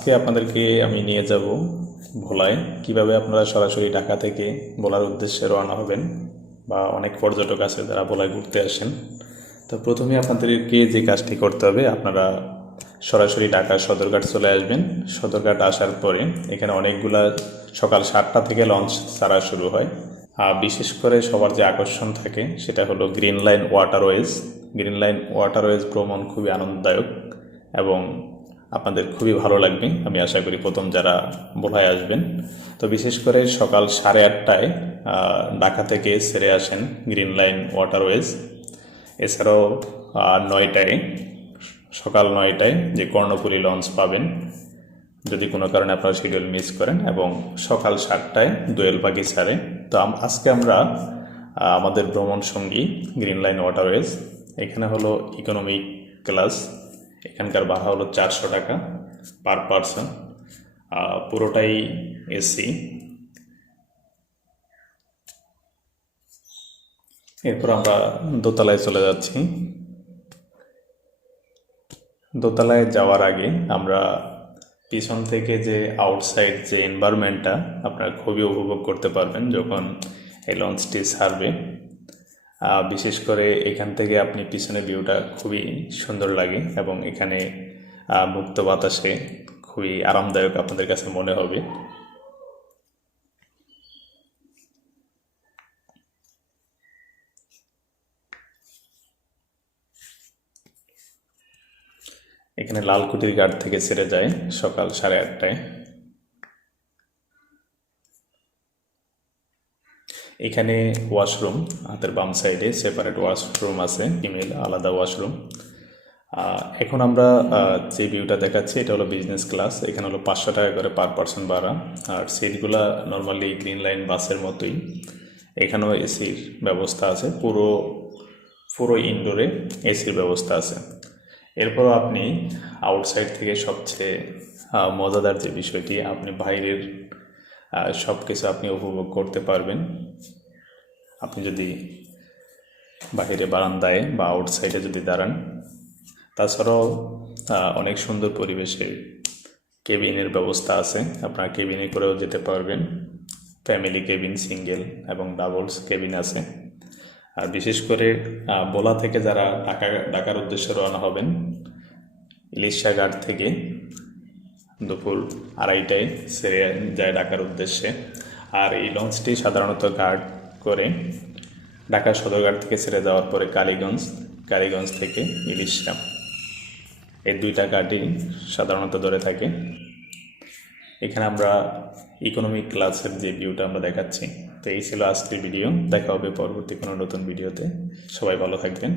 আজকে আপনাদেরকে আমি নিয়ে যাব ভোলায়। কীভাবে আপনারা সরাসরি ঢাকা থেকে ভোলার উদ্দেশ্যে রওনা হবেন বা অনেক পর্যটক আছে যারা ভোলায় ঘুরতে আসেন। তো প্রথমে আপনাদেরকে যে কাজটি করতে হবে, আপনারা সরাসরি ঢাকা সদরঘাট চলে আসবেন। সদরঘাট আসার পরে এখানে অনেকগুলা সকাল সাতটা থেকে লঞ্চ ছাড়া শুরু হয়। আর বিশেষ করে সবার যে আকর্ষণ থাকে সেটা হলো Green Line Waterways. Green Line Waterways ভ্রমণ খুবই আনন্দদায়ক এবং আপনাদের খুবই ভালো লাগবে। আমি আশা করি প্রথম যারা বোলায় আসবেন। তো বিশেষ করে সকাল সাড়ে আটটায় ঢাকা থেকে সেরে আসেন গ্রিন লাইন ওয়াটারওয়েজ। এছাড়াও নয়টায়, সকাল নয়টায় যে কর্ণপুরী লঞ্চ পাবেন, যদি কোনো কারণে আপনারা শিডিউল মিস করেন এবং সকাল সাতটায় দোয়েল পাখি ছাড়ে। তো আজকে আমরা আমাদের ভ্রমণ সঙ্গী গ্রিন লাইন ওয়াটারওয়েজ। এখানে হলো ইকোনমিক ক্লাস এখানকার ভাড়া হলো চারশো টাকা পার পারসন পুরোটাই এসি। এরপর আমরা দোতলায় চলে যাচ্ছি। দোতলায় যাওয়ার আগে আমরা পিছন থেকে যে আউটসাইড যে এনভায়রনমেন্টটা আপনারা খুবই উপভোগ করতে পারবেন যখন এই লঞ্চটি আহ, বিশেষ করে এখান থেকে আপনি পিছনের ভিউটা খুবই সুন্দর লাগে এবং এখানে মুক্ত বাতাসে খুবই আরামদায়ক আপনাদের কাছে মনে হবে। এখানে লালকুটির ঘাট থেকে ছেড়ে যায় সকাল সাড়ে আটটায়। এখানে ওয়াশরুম হাতের বাম সাইডে সেপারেট ওয়াশরুম আছে ফিমেল আলাদা ওয়াশরুম এখন আমরা যে ভিউটা দেখাচ্ছি, এটা হলো বিজনেস ক্লাস এখানে হলো পাঁচশো টাকা করে পার পার্সন ভাড়া। আর সিটগুলা নর্মালি গ্রিন লাইন বাসের মতোই। এখানেও এসির ব্যবস্থা আছে, পুরো পুরো ইনডোরে এসির ব্যবস্থা আছে। এরপরও আপনি আউটসাইড থেকে সবচেয়ে মজাদার যে বিষয়টি, আপনি বাইরের সব কিছু আপনি উপভোগ করতে পারবেন। আপনি যদি বাইরে বারান্দায় বা আউটসাইডে যদি দাঁড়ান, তাছাড়াও অনেক সুন্দর পরিবেশে কেবিনের ব্যবস্থা আছে। আপনারা কেবিনে করেও যেতে পারবেন। ফ্যামিলি কেবিন সিঙ্গেল এবং ডাবলস কেবিন আছে। আর বিশেষ করে বোলা থেকে যারা ঢাকা, ঢাকার উদ্দেশ্যে রওনা হবেন, ইলিশা ঘাট থেকে দুপুর আড়াইটায় সেরে যায় ঢাকার উদ্দেশ্যে। আর এই লঞ্চটি সাধারণত ঘাট করে ঢাকা সদরঘাট থেকে ছেড়ে যাওয়ার পরে কালীগঞ্জ কালীগঞ্জ থেকে ইলিশা এই দুইটা ঘাটই সাধারণত ধরে থাকে। এখানে আমরা ইকোনমিক ক্লাসের যে ভিউটা আমরা দেখাচ্ছি, তো এই ছিল আজকের ভিডিও দেখা হবে পরবর্তী কোনো নতুন ভিডিওতে সবাই ভালো থাকবেন।